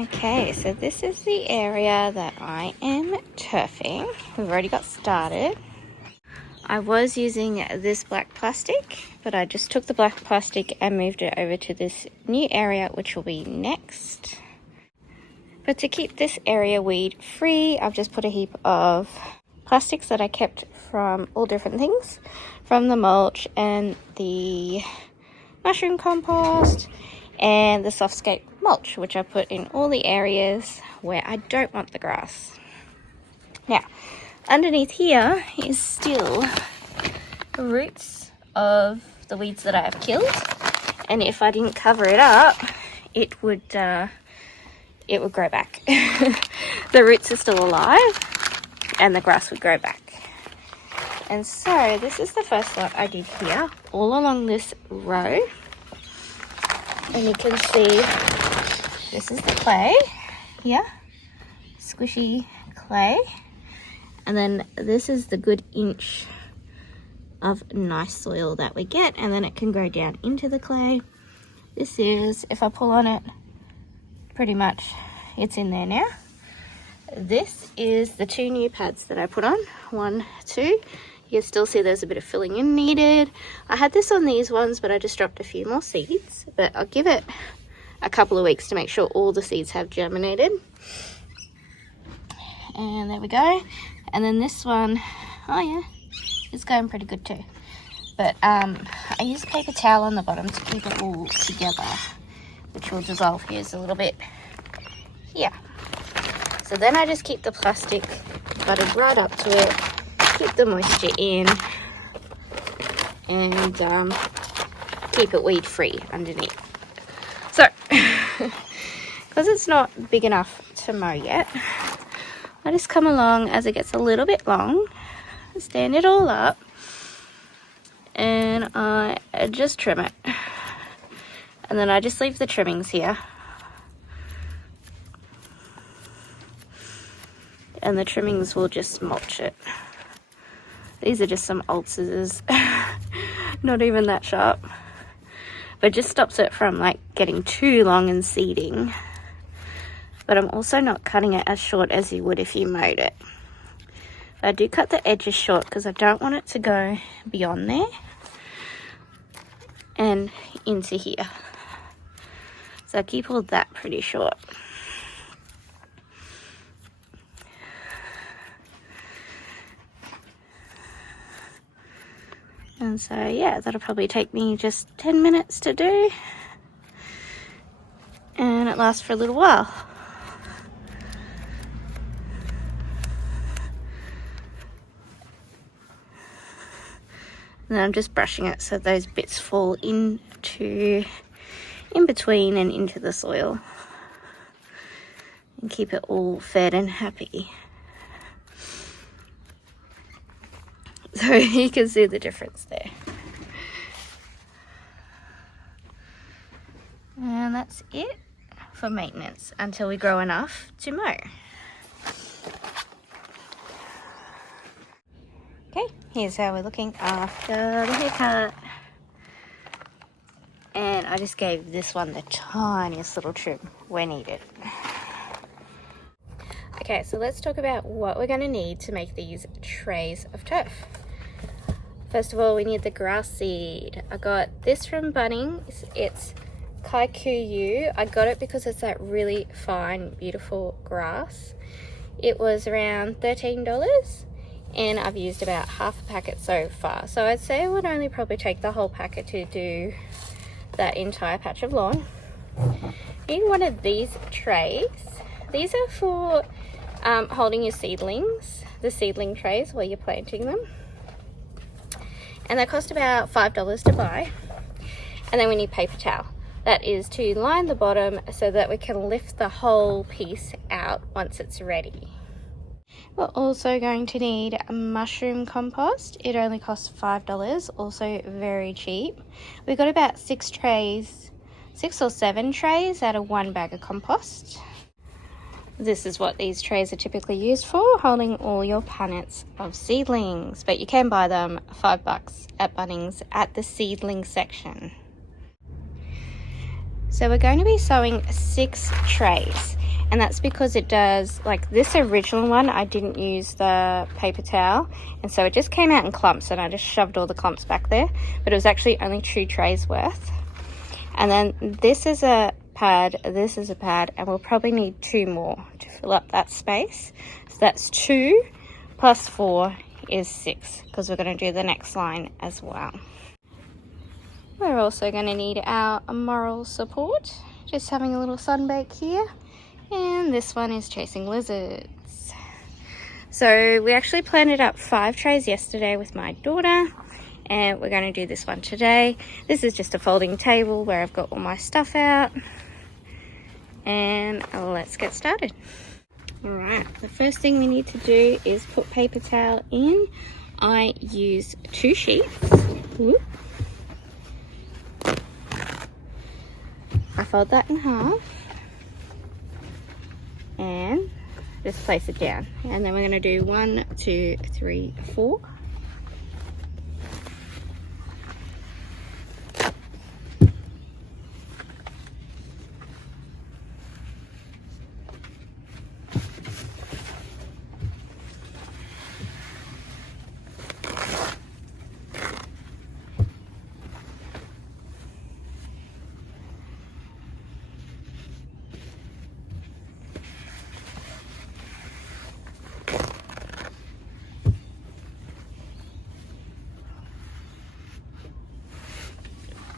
Okay, so this is the area that I am turfing. We've already got started. I was using this black plastic, but I just took the black plastic and moved it over to this new area, which will be next. But to keep this area weed free, I've just put a heap of plastics that I kept from all different things, from the mulch and the mushroom compost and the Softscape mulch, which I put in all the areas where I don't want the grass. Now, underneath here is still the roots of the weeds that I have killed, and if I didn't cover it up, it would grow back. The roots are still alive and the grass would grow back. And so this is the first lot I did here, all along this row. And you can see this is the clay here, squishy clay. And then this is the good inch of nice soil that we get, and then it can go down into the clay. This is, if I pull on it, pretty much it's in there now. This is the 2 new pads that I put on, 1, 2. You can still see there's a bit of filling in needed. I had this on these ones, but I just dropped a few more seeds, but I'll give it a couple of weeks to make sure all the seeds have germinated. And there we go. And then this one, oh yeah, it's going pretty good too. But I use paper towel on the bottom to keep it all together, which will dissolve here's a little bit here. So then I just keep the plastic butted right up to it, keep the moisture in, and keep it weed free underneath. So, because it's not big enough to mow yet, I just come along as it gets a little bit long, stand it all up, and I just trim it. And then I just leave the trimmings here. And the trimmings will just mulch it. These are just some old scissors, not even that sharp, but just stops it from like getting too long and seeding. But I'm also not cutting it as short as you would if you mowed it. I do cut the edges short because I don't want it to go beyond there and into here. So I keep all that pretty short. And so yeah, that'll probably take me just 10 minutes to do. And it lasts for a little while. And then I'm just brushing it so those bits fall in between and into the soil. And keep it all fed and happy. So you can see the difference there. And that's it for maintenance until we grow enough to mow. Okay, here's how we're looking after the haircut. And I just gave this one the tiniest little trim where needed. Okay, so let's talk about what we're going to need to make these trays of turf. First of all, we need the grass seed. I got this from Bunnings. It's Kikuyu. I got it because it's that really fine, beautiful grass. It was around $13, and I've used about half a packet so far. So I'd say it would only probably take the whole packet to do that entire patch of lawn. You need one of these trays. These are for holding your seedlings, the seedling trays where you're planting them. And they cost about $5 to buy. And then we need paper towel. That is to line the bottom so that we can lift the whole piece out once it's ready. We're also going to need mushroom compost. It only costs $5, also very cheap. We've got about 6 or 7 trays out of 1 bag of compost. This is what these trays are typically used for, holding all your punnets of seedlings, but you can buy them $5 at Bunnings at the seedling section. So we're going to be sowing 6 trays, And that's because it does, like this original one, I didn't use the paper towel, and so it just came out in clumps, and I just shoved all the clumps back there, but it was actually only 2 trays worth. And then this is a pad, this is a pad, and we'll probably need 2 more to fill up that space. So that's 2 plus 4 is 6, because we're going to do the next line as well. We're also going to need our moral support, just having a little sunbake here. And this one is chasing lizards. So we actually planted up 5 trays yesterday with my daughter, and we're going to do this one today. This is just a folding table where I've got all my stuff out, and let's get started. All right, the first thing we need to do is put paper towel in. I use 2 sheets. Whoop. I fold that in half and just place it down, and then we're going to do 1, 2, 3, 4.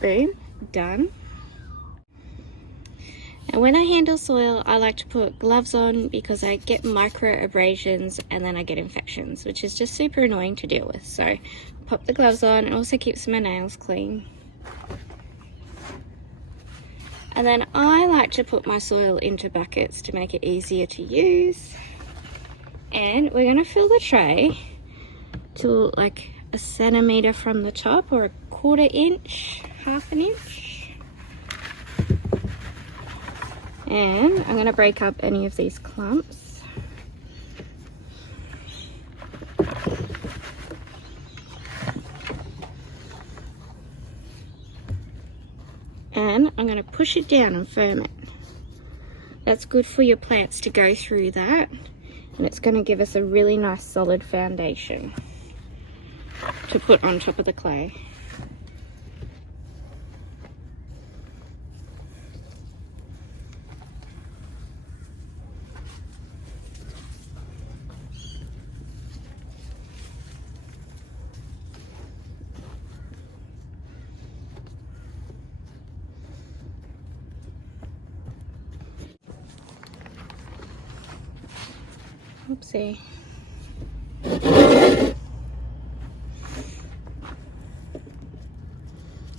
Boom, done. And when I handle soil, I like to put gloves on because I get micro abrasions and then I get infections, which is just super annoying to deal with. So pop the gloves on. It also keeps my nails clean. And then I like to put my soil into buckets to make it easier to use. And we're going to fill the tray to like 1 centimeter from the top, or 1/4 inch, 1/2 inch. And I'm going to break up any of these clumps. And I'm going to push it down and firm it. That's good for your plants to go through that, and it's going to give us a really nice solid foundation to put on top of the clay. Oopsie.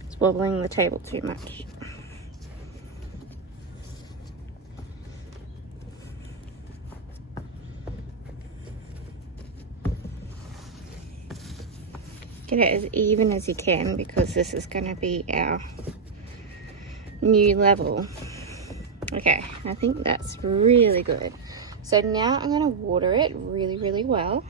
It's wobbling the table too much. Get it as even as you can, because this is going to be our new level. Okay, I think that's really good. So now I'm going to water it really, really well.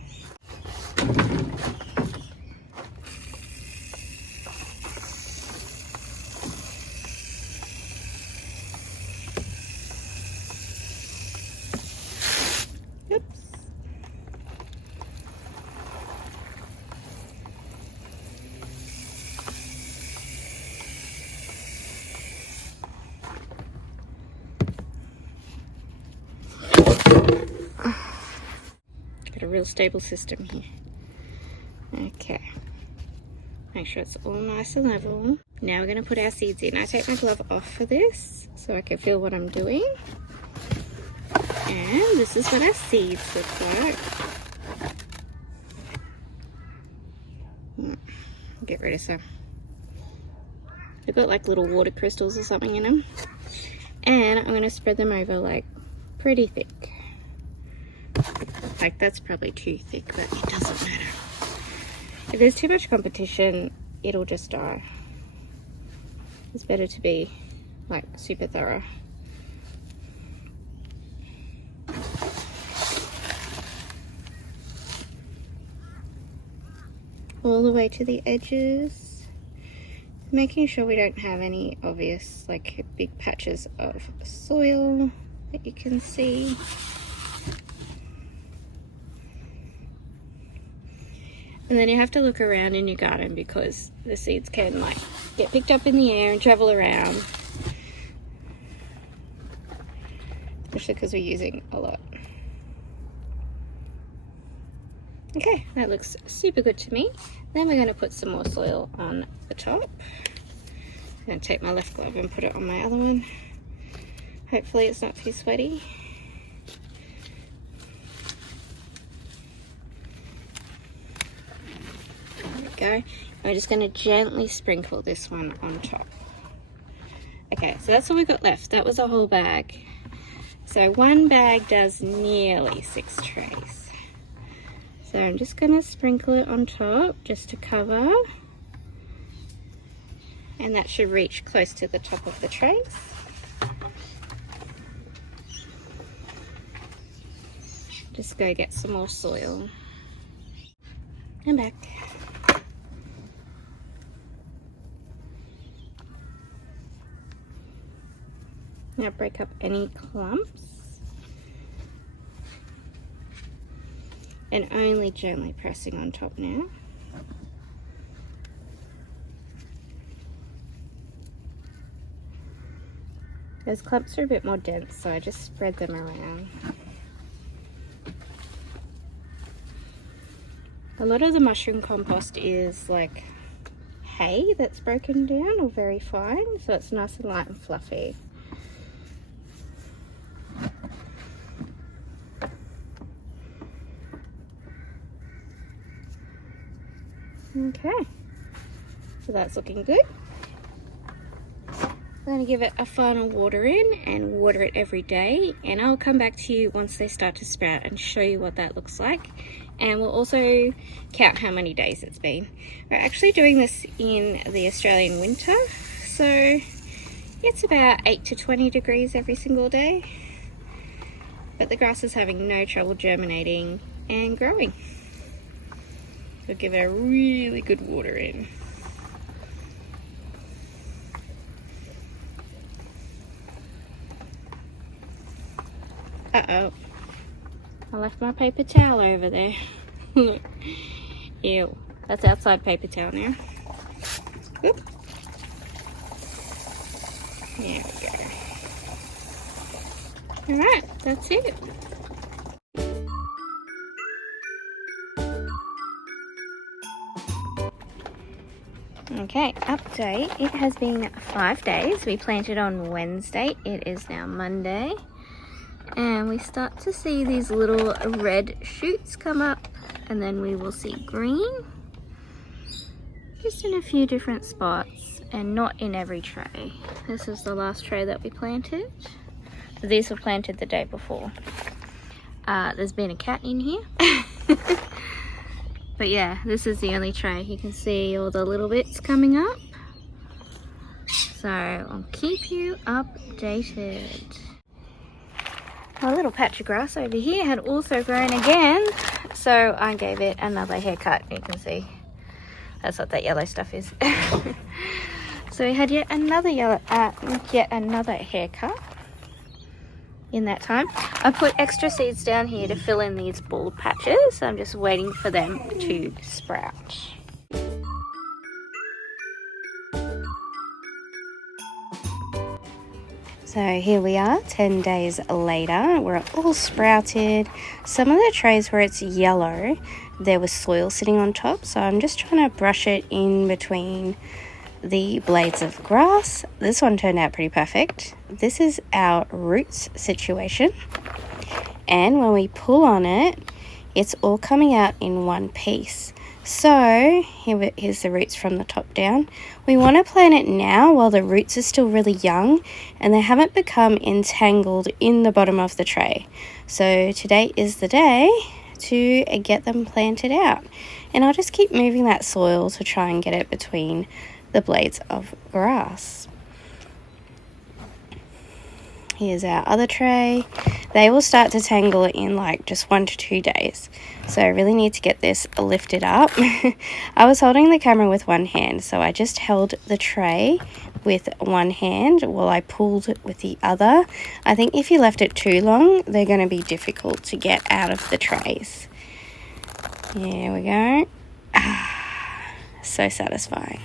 Oops. Got a real stable system here. Okay. Make sure it's all nice and level. Now we're going to put our seeds in. I take my glove off for this so I can feel what I'm doing. And this is what our seeds look like. Get rid of some. They've got like little water crystals or something in them. And I'm going to spread them over like pretty thick. Like that's probably too thick, but it doesn't matter. If there's too much competition, it'll just die. It's better to be like super thorough. All the way to the edges, making sure we don't have any obvious like big patches of soil. that you can see. And then you have to look around in your garden because the seeds can like get picked up in the air and travel around. Especially because we're using a lot. Okay, that looks super good to me. Then we're going to put some more soil on the top. I'm going to take my left glove and put it on my other one. Hopefully it's not too sweaty. There we go. I'm just going to gently sprinkle this one on top. Okay, so that's all we got left. That was a whole bag. So one bag does nearly 6 trays. So I'm just going to sprinkle it on top just to cover. And that should reach close to the top of the trays. Just go get some more soil. And back. Now break up any clumps. And only gently pressing on top now. Those clumps are a bit more dense, so I just spread them around. A lot of the mushroom compost is like hay that's broken down or very fine, so it's nice and light and fluffy. Okay, so that's looking good. I'm going to give it a final water in and water it every day, and I'll come back to you once they start to sprout and show you what that looks like, and we'll also count how many days it's been. We're actually doing this in the Australian winter, so it's about 8 to 20 degrees every single day, but the grass is having no trouble germinating and growing. We'll give it a really good water in. Uh-oh. I left my paper towel over there. Ew. That's outside paper towel now. Oop. There we go. Alright, that's it. Okay, update. It has been 5 days. We planted on Wednesday. It is now Monday. And we start to see these little red shoots come up. And then we will see green. Just in a few different spots. And not in every tray. This is the last tray that we planted. These were planted the day before. There's been a cat in here. But yeah, this is the only tray. You can see all the little bits coming up. So I'll keep you updated. A little patch of grass over here had also grown again. So I gave it another haircut. You can see that's what that yellow stuff is. So we had yet another haircut in that time. I put extra seeds down here to fill in these bald patches. I'm just waiting for them to sprout. So here we are 10 days later. We're all sprouted. Some of the trays where it's yellow, there was soil sitting on top, so I'm just trying to brush it in between the blades of grass. This one turned out pretty perfect. This is our roots situation, and when we pull on it, it's all coming out in one piece. So here's the roots from the top down. We want to plant it now while the roots are still really young and they haven't become entangled in the bottom of the tray. So today is the day to get them planted out, and I'll just keep moving that soil to try and get it between the blades of grass. Here's our other tray. They will start to tangle in like just 1 to 2 days. So I really need to get this lifted up. I was holding the camera with one hand, so I just held the tray with one hand while I pulled it with the other. I think if you left it too long, they're going to be difficult to get out of the trays. There we go. So satisfying.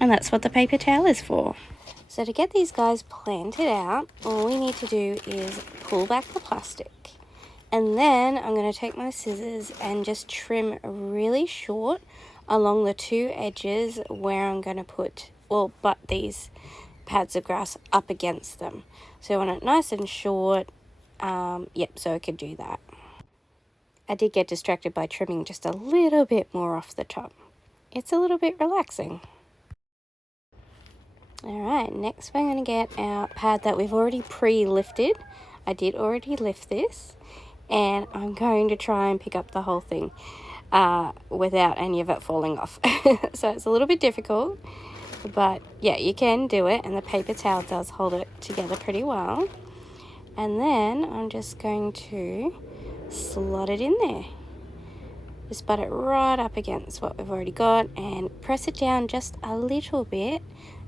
And that's what the paper towel is for. So to get these guys planted out, all we need to do is pull back the plastic. And then I'm going to take my scissors and just trim really short along the two edges where I'm going to put, well, butt these pads of grass up against them. So I want it nice and short. Yep, so I could do that. I did get distracted by trimming just a little bit more off the top. It's a little bit relaxing. Alright, next we're going to get our pad that we've already pre-lifted. I did already lift this, and I'm going to try and pick up the whole thing without any of it falling off. So it's a little bit difficult, but yeah, you can do it, and the paper towel does hold it together pretty well. And then I'm just going to slot it in there. Just butt it right up against what we've already got and press it down just a little bit,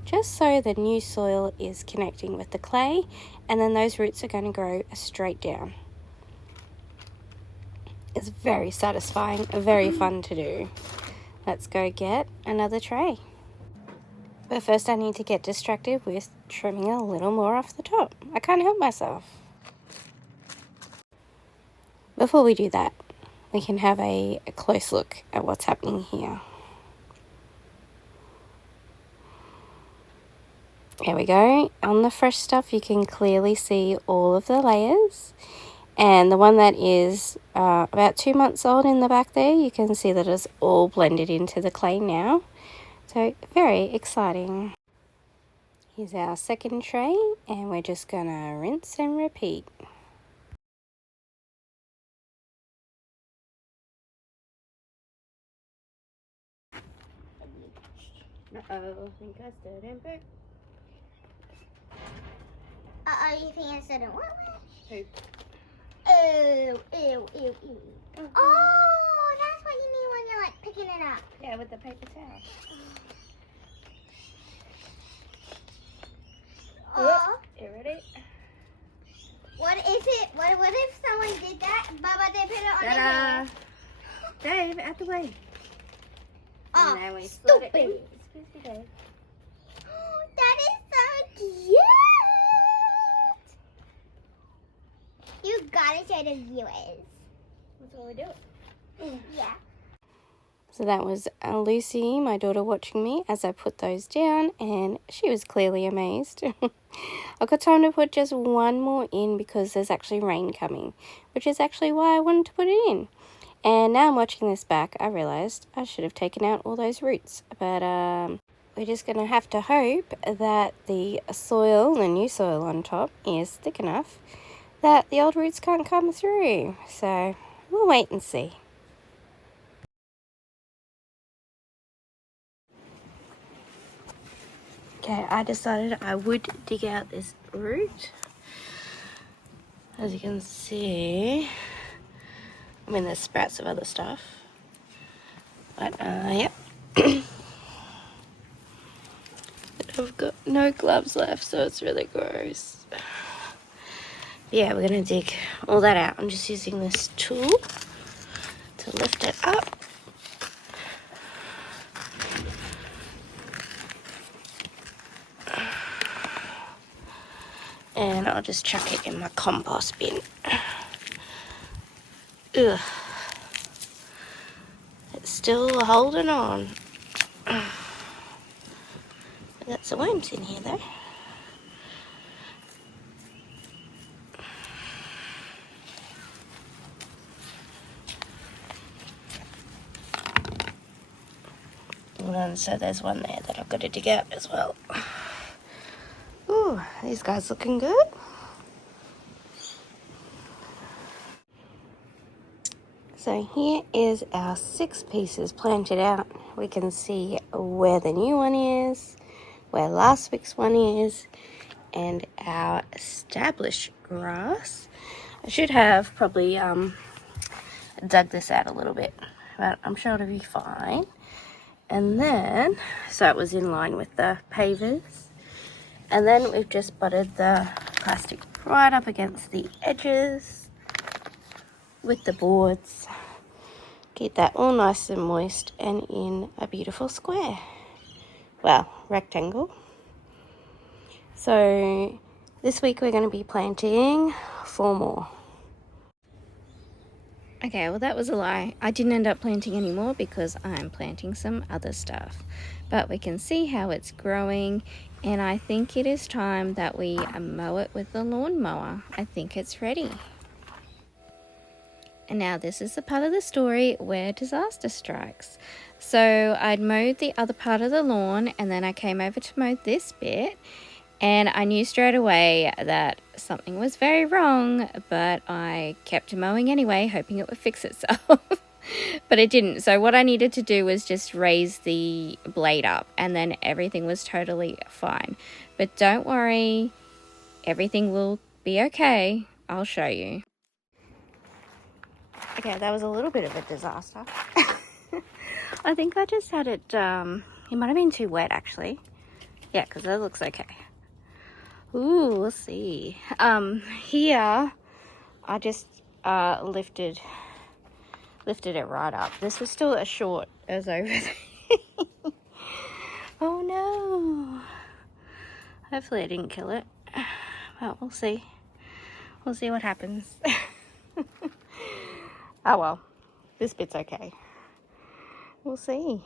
just so the new soil is connecting with the clay, and then those roots are going to grow straight down. It's very satisfying, very fun to do. Let's go get another tray. But first I need to get distracted with trimming a little more off the top. I can't help myself. Before we do that, we can have a close look at what's happening here. There we go. On the fresh stuff, you can clearly see all of the layers. And the one that is about 2 months old in the back there, you can see that it's all blended into the clay now. So very exciting. Here's our second tray, and we're just gonna rinse and repeat. Uh-oh, I think I stirred in poop. Uh-oh, you think I said it what? Poop. Ew, ew, ew, ew. Oh, that's what you mean when you're like picking it up. Yeah, with the paper towel. Oh. You ready? What if someone did that, but they put it on their Ta-da! head? Dave, out the way. Oh, And then we slot it in. stupid. Excuse me, Dave. That is so cute. You gotta show the viewers. That's all we do. Yeah. So that was Lucy, my daughter, watching me as I put those down, and she was clearly amazed. I've got time to put just one more in because there's actually rain coming, which is actually why I wanted to put it in. And now I'm watching this back, I realised I should have taken out all those roots. But we're just going to have to hope that the soil, the new soil on top, is thick enough that the old roots can't come through. So we'll wait and see. Okay, I decided I would dig out this root. As you can see, I mean, there's sprouts of other stuff. But, yep. I've got no gloves left, so it's really gross. Yeah, we're going to dig all that out. I'm just using this tool to lift it up. And I'll just chuck it in my compost bin. Ugh. It's still holding on. I've got some worms in here though. And so there's one there that I've got to dig out as well. Ooh, these guys looking good. So here is our 6 pieces planted out. We can see where the new one is, where last week's one is, and our established grass. I should have probably dug this out a little bit, but I'm sure it'll be fine. And then, so it was in line with the pavers. And then we've just buttered the plastic right up against the edges with the boards. Keep that all nice and moist and in a beautiful square. Well, rectangle. So this week we're going to be planting 4 more. Okay, well that was a lie. I didn't end up planting any more because I'm planting some other stuff. But we can see how it's growing, and I think it is time that we mow it with the lawnmower. I think it's ready. And now this is the part of the story where disaster strikes. So I'd mowed the other part of the lawn, and then I came over to mow this bit, and I knew straight away that something was very wrong, but I kept mowing anyway, hoping it would fix itself. But it didn't. So what I needed to do was just raise the blade up, and then everything was totally fine. But don't worry, everything will be okay. I'll show you. Okay, that was a little bit of a disaster. I think I just had it, it might have been too wet actually. Yeah, because that looks okay. Ooh, we'll see. Here, I just lifted it right up. This was still as short as over there. Oh no. Hopefully I didn't kill it. But we'll see. We'll see what happens. Oh well, this bit's okay. We'll see.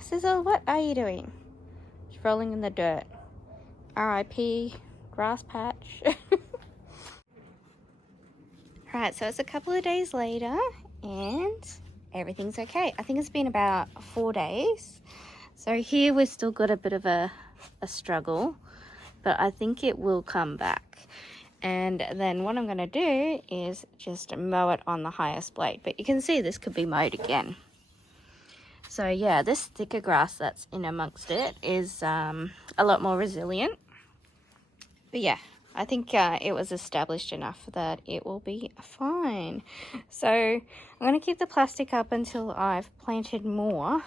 Sizzle, what are you doing? Just rolling in the dirt. R.I.P. grass patch. Alright, so it's a couple of days later and everything's okay. I think it's been about 4 days. So here we've still got a bit of a struggle, but I think it will come back. And then what I'm going to do is just mow it on the highest blade. But you can see this could be mowed again. So yeah, this thicker grass that's in amongst it is a lot more resilient. But yeah, I think it was established enough that it will be fine. So I'm going to keep the plastic up until I've planted more.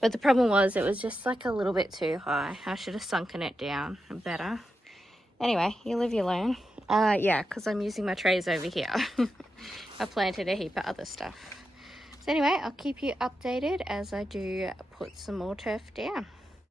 But the problem was it was just like a little bit too high. I should have sunken it down better. Anyway, you live, you learn. Yeah, because I'm using my trays over here. I planted a heap of other stuff. So anyway, I'll keep you updated as I do put some more turf down.